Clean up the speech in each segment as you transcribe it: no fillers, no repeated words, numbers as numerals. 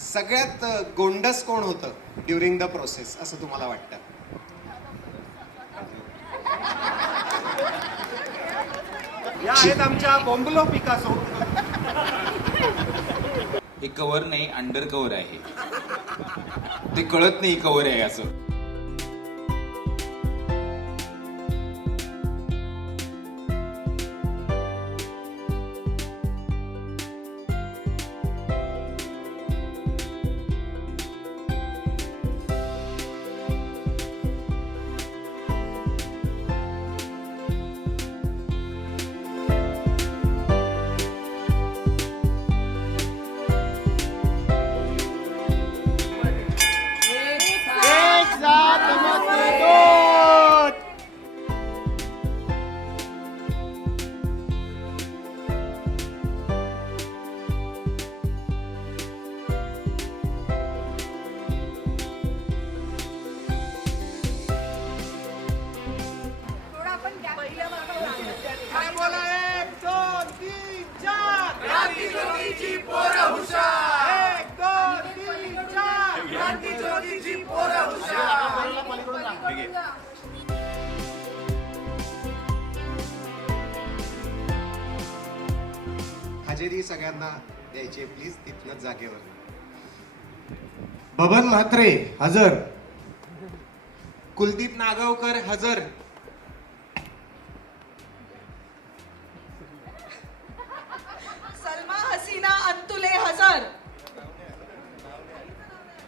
सगळ्यात गोंडस कोण होतं ड्युरिंग द प्रोसेस असं तुम्हाला वाटतं? या आहेत आमच्या बॉम्बलो पिकासो. हे कव्हर नाही, अंडर कव्हर आहे. ते कळत नाही कव्हर आहे असं. हजेरी सगळ्यांना द्यायची प्लीज तिथनच जागेवर. बबन म्हात्रे हजर. कुलदीप नागावकर हजर. सलमा हसीना अंतुले हजर.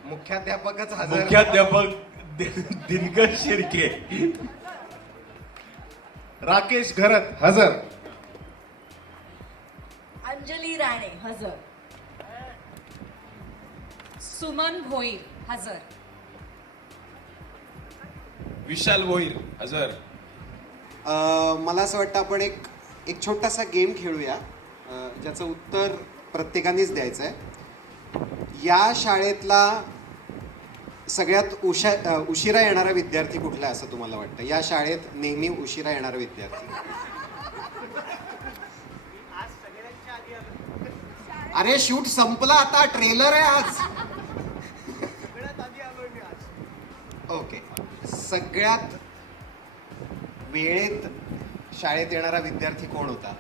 मुख्याध्यापकच हजर. मुख्याध्यापक दिनकर शिर्के. राकेश घरत हजर. अंजली राणे हजर. सुमन भोईर हजर. विशाल भोईर हजर. मला असं वाटतं आपण एक छोटासा गेम खेळूया ज्याचं उत्तर प्रत्येकानेच द्यायचं आहे. या शाळेतला सगळ्यात उशिरा येणारा विद्यार्थी कुठला आहे असं तुम्हाला वाटतं? या शाळेत नेहमी उशिरा येणारा विद्यार्थी. अरे शूट संपला, आता ट्रेलर आहे आज. ओके, सगळ्यात वेळेत शाळेत येणारा विद्यार्थी कोण होता?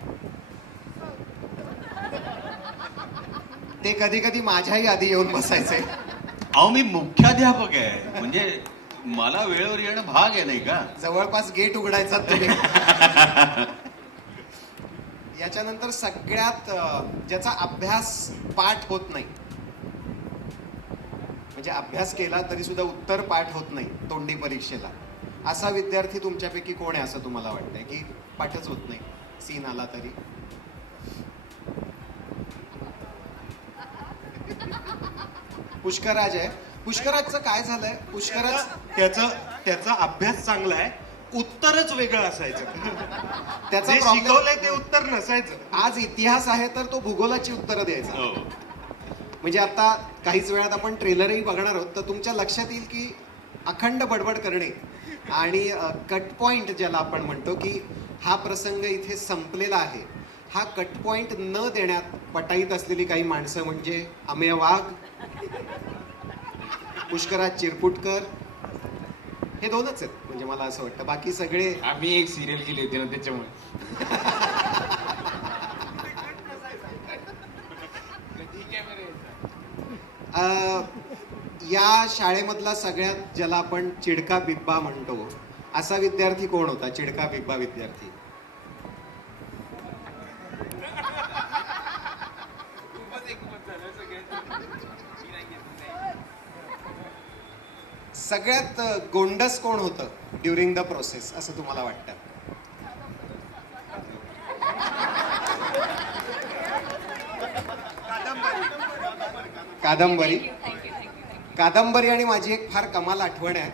ते कधी कधी माझ्याही आधी येऊन बसायचे. अहो मी मुख्याध्यापक आहे, म्हणजे मला वेळेवर येणं भाग आहे नाही का? जवळपास गेट उघडायचा तुम्ही. याच्यानंतर सगळ्यात ज्याचा अभ्यास पाठ होत नाही, म्हणजे अभ्यास केला तरी सुद्धा उत्तर पाठ होत नाही तोंडी परीक्षेला, असा विद्यार्थी तुमच्यापैकी कोण आहे असं तुम्हाला वाटतंय की पाठच होत नाही सीन आला तरी? पुष्कराज आहे. पुष्कराजचं काय झालंय? पुष्कराज त्याचा अभ्यास चांगला आहे, उत्तरच वेगळं असायचं. त्याचा जे problem- शिकवलंय ते उत्तर नसायचं. आज इतिहास आहे तर तो भूगोलाची उत्तरं द्यायचा. हो. म्हणजे आता काहीच वेळात आपण ट्रेलरही बघणार आहोत, तर तुमच्या लक्षात येईल की अखंड बडबड करणे आणि कट पॉइंट ज्याला आपण म्हणतो की हा प्रसंग इथे संपलेला आहे, हा कट पॉइंट न देण्यात पटाईत असलेली काही माणसं म्हणजे अमेय वाघ, पुष्कराज चिरपुटकर, हे दोनच आहेत म्हणजे मला असं वाटतं. बाकी सगळे आम्ही एक सिरियल केली होती ना त्याच्यामुळे. या शाळेमधला सगळ्यात ज्याला आपण चिडका बिब्बा म्हणतो असा विद्यार्थी कोण होता? चिडका बिब्बा विद्यार्थी. सगळ्यात गोंडस कोण होतं ड्युरिंग द प्रोसेस असं तुम्हाला वाटतं? कादंबरी. कादंबरी आणि माझी एक फार कमाल आठवण आहे.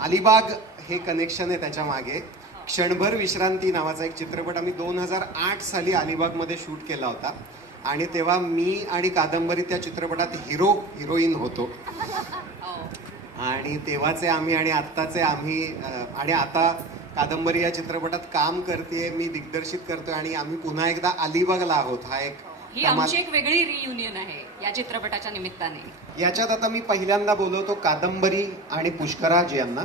अलिबाग हे कनेक्शन आहे त्याच्या मागे. क्षणभर विश्रांती नावाचा एक चित्रपट आम्ही 2008 साली अलिबागमध्ये शूट केला होता आणि तेव्हा मी आणि कादंबरी त्या चित्रपटात हिरोईन होतो. आणि तेव्हाचे आम्ही आणि आत्ताचे आम्ही आणि आता कादंबरी या चित्रपटात काम करते, मी दिग्दर्शित करतोय आणि आम्ही पुन्हा एकदा अलिबागला आहोत. हा एक ही आमची एक वेगळी रियुनियन आहे या चित्रपटाच्या निमित्ताने. याच्यात आता मी पहिल्यांदा बोलवतो कादंबरी आणि पुष्कराज यांना.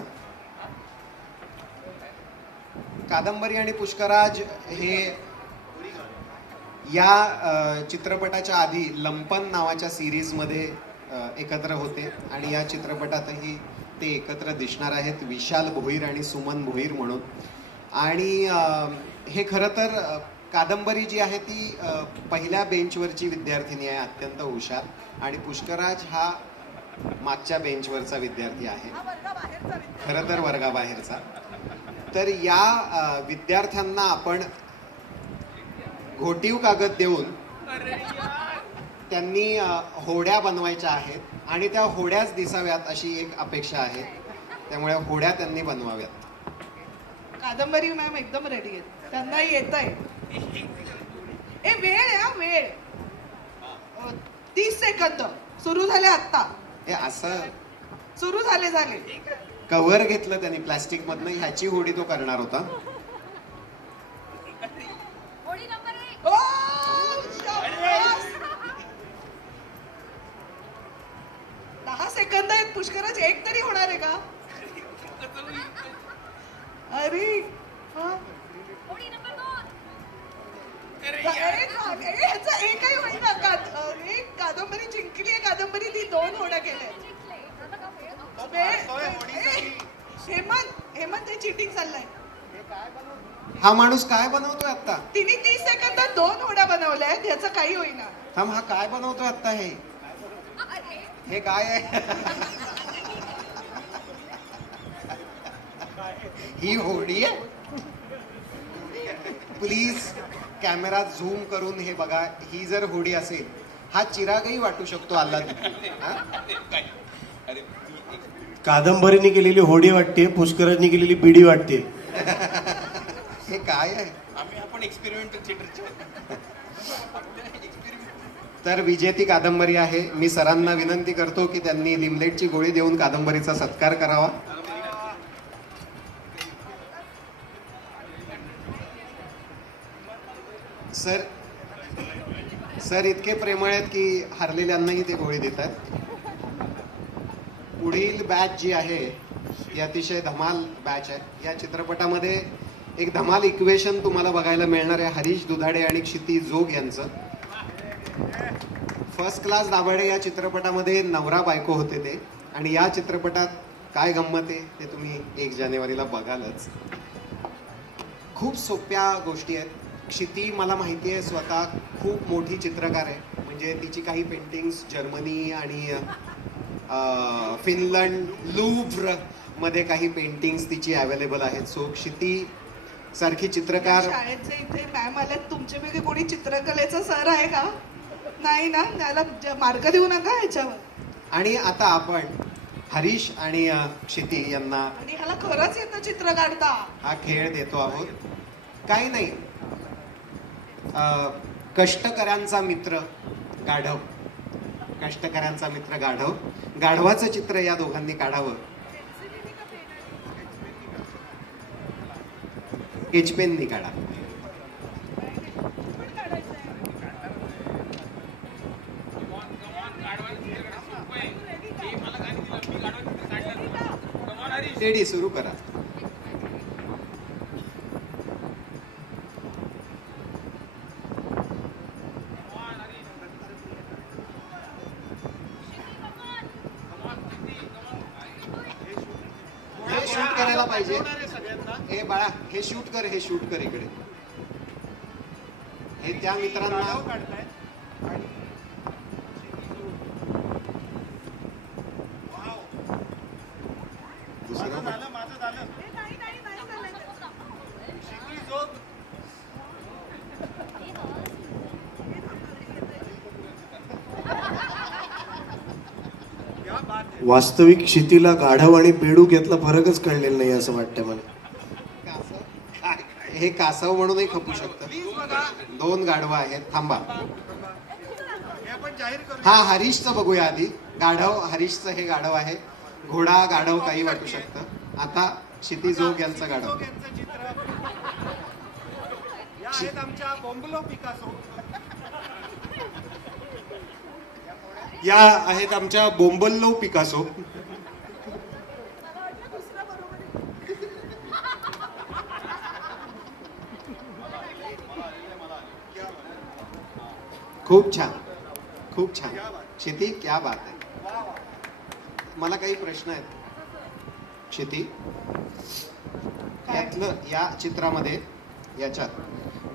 कादंबरी आणि पुष्कराज हे या चित्रपटाच्या आधी लंपन नावाच्या सिरीज मध्ये एकत्र होते आणि या चित्रपटातही ते एकत्र दिसणार आहेत, विशाल भोईर आणि सुमन भोईर म्हणून. आणि हे खरं तर कादंबरी जी आहे ती पहिल्या बेंचवरची विद्यार्थिनी आहे, अत्यंत हुशार, आणि पुष्कराज हा मागच्या बेंचवरचा विद्यार्थी आहे, खरं तर वर्गाबाहेरचा. तर या विद्यार्थ्यांना आपण घोटीव कागद देऊन त्यांनी होड्या बनवायच्या आहेत आणि त्या होड्याच दिसाव्यात अशी एक अपेक्षा आहे. त्यामुळे होड्या त्यांनी बनवाव्यात. कादंबरी मॅम एकदम रेडी आहेत, त्यांना येत आहे. ए वेळ आहे हा, वेळ 30 सेकंद सुरू झाले आत्ता. हे असं सुरू झाले. कव्हर घेतलं त्यांनी प्लास्टिक मधनं, ह्याची होडी तो करणार होता. ओ, शाबास. 10 सेकंद आहेत पुष्कराज, एक तरी होणार आहे का? अरे हा. ह्याचा एकही होईना. कादंबरी जिंकली आहे, कादंबरीने 2 होड्या केल्या. हेमंत हे चिटिंग चाललंय. हा माणूस काय बनवतोय आता? तिने 30 सेकंदात 2 होड्या बनवल्या आहेत, ह्याचं काही होईना. थांब, हा काय बनवतोय आता? हे काय आहे? ही होडी आहे? प्लीज कॅमेरा झूम करून हे बघा. ही जर होडी असेल, हा चिरागही वाटू शकतो आल्हादी. कादंबरीने केलेली होडी वाटते, पुष्कराजने केलेली बिडी वाटते. हे काय आहे? आपण एक्सपेरिमेंटल थिएटरचे तर विजेती कादंबरी आहे. मी सरांना विनंती करतो की त्यांनी लिमलेटची गोळी देऊन कादंबरीचा सत्कार करावा. सर इतके प्रेमळ आहेत की हरलेल्यांनाही ते गोळी देतात. पुढील बॅच जी आहे ती अतिशय धमाल बॅच आहे. या चित्रपटामध्ये एक धमाल इक्वेशन तुम्हाला बघायला मिळणार आहे हरीश दुधाडे आणि क्षितिज जोग यांचं. फर्स्ट क्लास दाभाडे या चित्रपटामध्ये नवरा बायको होते ते, आणि या चित्रपटात काय गंमत आहे ते तुम्ही 1 जानेवारीला बघालच. खूप सोप्या गोष्टी आहेत. क्षिती मला माहिती आहे स्वतः खूप मोठी चित्रकार आहे, म्हणजे तिची काही पेंटिंग्स जर्मनी आणि फिनलंड लुव्र मध्ये काही पेंटिंग्स तिची अवेलेबल आहेत. सो क्षिती सारखी चित्रकार. शाळेचे इथे मॅम आल्यात, तुमच्यापैकी कोणी चित्रकलेचा सर आहे का? नाही ना, त्याला मार्क देऊ नका ह्याच्यावर. आणि आता आपण हरीश आणि क्षिती यांना आणि ह्याला खरंच येतं चित्र काढता. हा खेळ देतो आहोत. काही नाही, कष्टकऱ्यांचा मित्र गाढव, कष्टकऱ्यांचा मित्र गाढव, गाढवाचं चित्र या दोघांनी काढावं. एचपेननी काढा. रेडी, सुरू करा. हे शूट करायला पाहिजे. हे बाळा, हे शूट कर, हे शूट कर इकडे. हे त्या मित्रांना दुसरं वास्तविक क्षितीला गाढव आणि बेडूक यातला फरकच कळलेला नाही असं वाटतं मला. हे कासव म्हणूनही खपू शकतं. 2 गाढवं आहेत. थांबा, हा हरीशचं बघूया आधी. गाढव हरीशचं हे गाढव आहे. घोडा गाढव काही वाटू शकतं. आता क्षितिज जोग यांचं गाढव. आमच्या बॉम्बलो पिकासो. या आहेत आमच्या बोंबल्लो पिकासो. खूप छान, खूप छान. क्षिती, क्या बात आहे. मला काही प्रश्न आहेत. क्षिती, यातलं या चित्रामध्ये याच्यात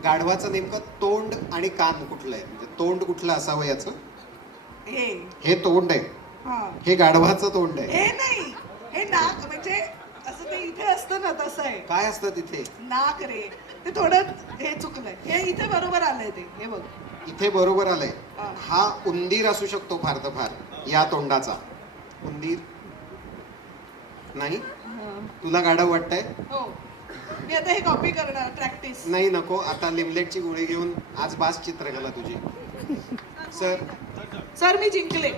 गाढवाचं नेमकं तोंड आणि कान कुठलं आहे? म्हणजे तोंड कुठलं असावं याचं? हे तोंड आहे, हा हे गाढवाचं तोंड आहे. हे नाही, हे नाक म्हणजे असं ते इथे असतं ना तसं आहे. काय असतं तिथे? नाक रे, ते थोडं हे चुकलंय. हे इथे बरोबर आलंय ते, हे बघ. इथे बरोबर आलंय. हा. हा उंदीर असू शकतो फार तर फार या तोंडाचा. उंदीर नाही? हा. तुला गाढव वाटतंय? हो, मी आता हे कॉपी करणार, प्रॅक्टिस. नाही, नको. आता लिमलेटची गोळी घेऊन आज बास चित्रकला तुझी. सर, सर मी जिंकले.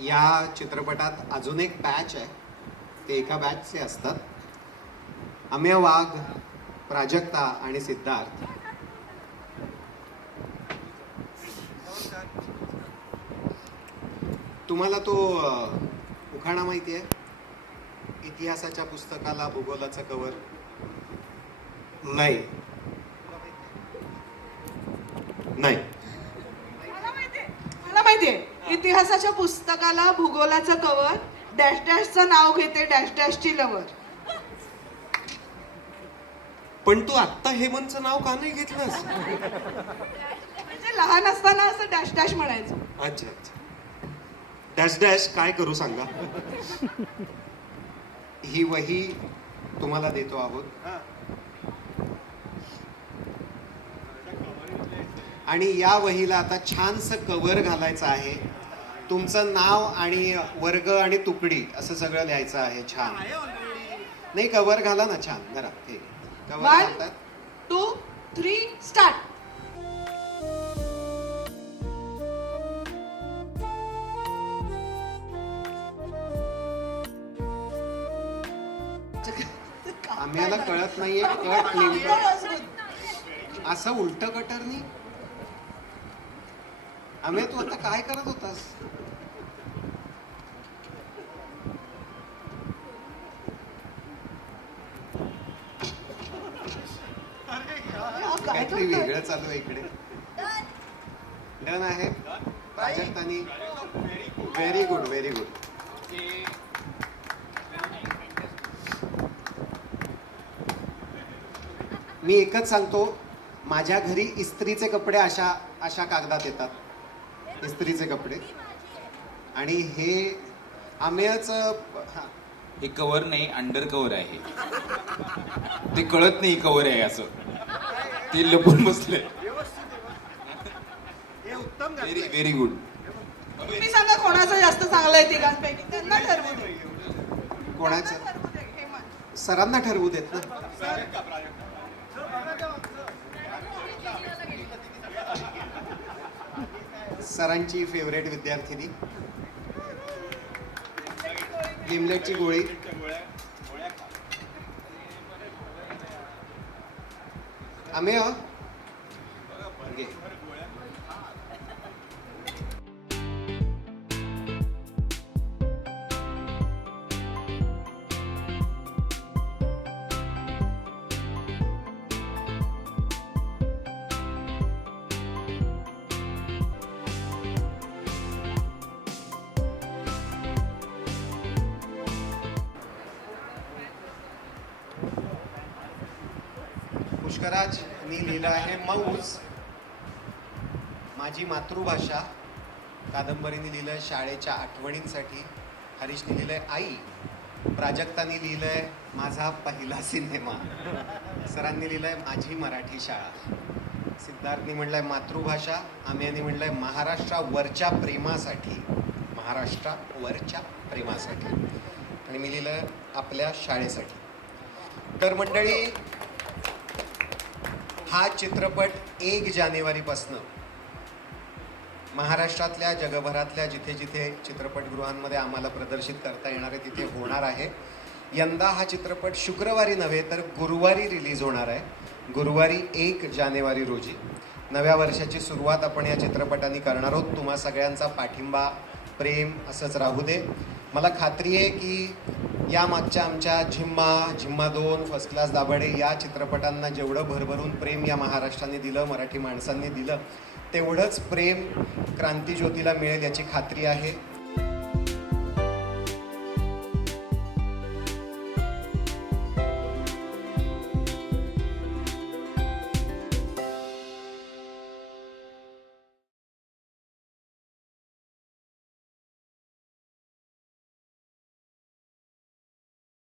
या चित्रपटात अजून एक बॅच आहे. ते एका बॅचचे असतात. अमेय वाघ, प्राजक्ता आणि सिद्धार्थ. तुम्हाला तो उखाणा माहिती आहे? इतिहासाच्या पुस्तकाला भूगोलाचं कवर. नाही नाही मला माहितीये, इतिहासाच्या पुस्तकाला भूगोलाचं कवर, डॅश डॅशचं नाव घेते डॅश डॅशची लवर. पण तू आत्ता हेमंतचं नाव का नाही घेतलंस? म्हणजे लहान असताना असं डॅश डॅश म्हणायचं. अच्छा अच्छा. डॅश डॅश काय करू सांगा. ही वही तुम्हाला देतो आहोत. आणि या वहीला आता छानसं कव्हर घालायचं आहे. तुमचं नाव आणि वर्ग आणि तुकडी असं सगळं लिहायचं आहे. छान. नाही, कव्हर घाला ना छान जरा. हे कव्हर 1, घालतात. 2, 3 स्टार्ट. आम्हाला कळत नाहीये कट नेमकं असं उलट कटरनी. आम्ही तू आता काय करत होतास? काहीतरी वेगळं चालू आहे इकडे. डन आहे. प्राजक्तानी व्हेरी गुड, व्हेरी गुड. मी एकच सांगतो, माझ्या घरी इस्त्रीचे कपडे अशा अशा कागदात येतात. इस्त्रीचे कपडे. आणि हे आम्याचं हे कव्हर नाही, अंडर कव्हर आहे. ते कळत नाही कव्हर आहे असं. ते लपून बसले. Very very good. तुम्ही सांगा कोणाचं जास्त चांगलं आहे तिघांपैकी. त्यांना ठरवू दे. कोणाचं? ठरवू दे, हेमंत. सरांना ठरवू देत ना. सरांची फेवरेट विद्यार्थिनी लिमलेटची गोळी. अमेय घे. पुष्कराजनी लिहिलं आहे मौज, माझी मातृभाषा. कादंबरीने लिहिलंय शाळेच्या आठवणींसाठी. हरीशने लिहिलंय आई. प्राजक्तानी लिहिलंय माझा पहिला सिनेमा. सरांनी लिहिलंय माझी मराठी शाळा. सिद्धार्थनी म्हणलंय मातृभाषा. आम्यानी म्हणलंय महाराष्ट्रावरच्या प्रेमासाठी. महाराष्ट्रावरच्या प्रेमासाठी. आणि मी लिहिलंय आपल्या शाळेसाठी. तर मंडळी, हा चित्रपट 1 जानेवारीपासनं महाराष्ट्रातल्या जगभरातल्या जिथे जिथे चित्रपटगृहांमध्ये आम्हाला प्रदर्शित करता येणार आहे तिथे होणार आहे. यंदा हा चित्रपट शुक्रवारी नव्हे तर गुरुवारी रिलीज होणार आहे. गुरुवारी 1 जानेवारी रोजी. नव्या वर्षाची सुरुवात आपण या चित्रपटाने करणार आहोत. तुम्हा सगळ्यांचा पाठिंबा, प्रेम असंच राहू दे. मला खात्री आहे की या मागच्या आमच्या झिम्मा 2, फर्स्ट क्लास दाभाडे या चित्रपटांना जेवढं भरभरून प्रेम या महाराष्ट्राने दिलं, मराठी माणसांनी दिलं, तेवढंच प्रेम क्रांतिज्योतीला मिळेल याची खात्री आहे.